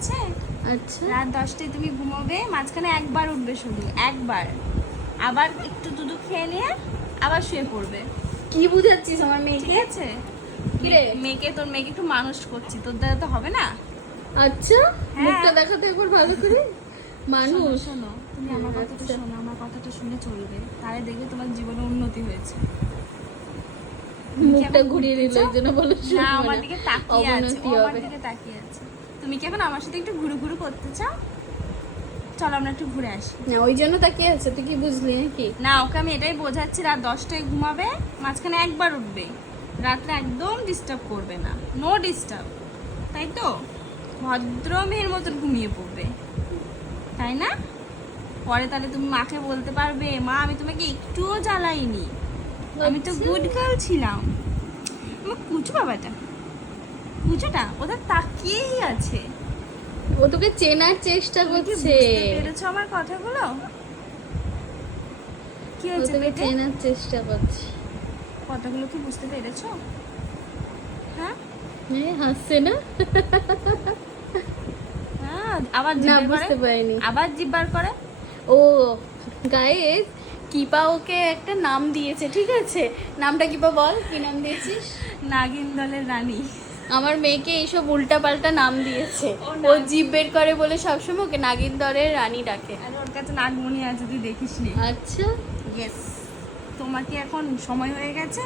আছে। আচ্ছা রাত 10টায় তুমি ঘুমোবে, মাঝখানে একবার উঠবে, শুধু একবার, আবার একটু দুধ খেয়ে নিয়ে আবার শুয়ে পড়বে। কি বুঝাচ্ছিস আমার ঠিক মেয়েকে? আছে? কি রে? তোর মেয়েকে একটু মানুষ করছি, তোর দ্বারা তো হবে না। আচ্ছা হ্যাঁ। মুখটা দেখাতে একবার ভালো করে। মানুষ শোনো, তুমি আমার কথাটা আচ্ছা। শোনো, আমার কথাটা শুনে চলবে, তাহলে দেখবে তোমার জীবনে উন্নতি হয়েছে। মুখটা ঘুরিয়ে দিল এই জন্য বলো না, আমার দিকে তাকিয়ে আছে, অবনতি আমার হবে। দিকে তাকিয়ে আছে। তুমি কি এখন আমার সাথে একটু ঘুরু ঘুরু করতে চাও? চলো আমরা একটু ঘুরে আসি। না ওই জন্য তাকিয়ে আছে, তুই কি বুঝলি নাকি? না, ওকে আমি এটাই বোঝাচ্ছি, রাত 10টায় ঘুমাবে, মাঝখানে একবার উঠবে, রাত্রে একদম ডিস্টার্ব করবে না, নো ডিস্টার্ব, তাই তো? ভদ্র মেয়ের মতন ঘুমিয়ে পড়বে, তাই না? পরে তাহলে তুমি মাকে বলতে পারবে, মা আমি তোমাকে একটুও জ্বালাইনি, আমি তো আচ্ছা। গুড গার্ল ছিলাম। আমার কুচু বাবাটা, কুচুটা ওদের তাকিয়েই আছে। ও তোকে চেনার চেষ্টা তুমি কি করছে। বুঝতে পেরেছো আমার কথাগুলো? কি ও হয়েছে তোকে পেটে? চেনার চেষ্টা করছে। কথাগুলো কি বুঝতে পেরেছো? হ্যাঁ হাসছে না? হ্যাঁ, আবার না জিব্বার বুঝতে করে, পারিনি। আবার জিব্বার করে। ও গাইস, কিপা ওকে একটা নাম দিয়েছে, ঠিক আছে? নামটা কিপা বল, কি নাম দিয়েছিস? নাগিন দলের রানী। আমার মেয়েকে এইসব উল্টাপাল্টা নাম দিয়েছে। ও ও জিভ বের করে বলে সবসময় ওকে নাগিন দরের রানী ডাকে। আর ওর কাছে নাগমণি আছে, তুই দেখিস নি। আচ্ছা ইয়েস, তোমার কি এখন সময় হয়ে গেছে?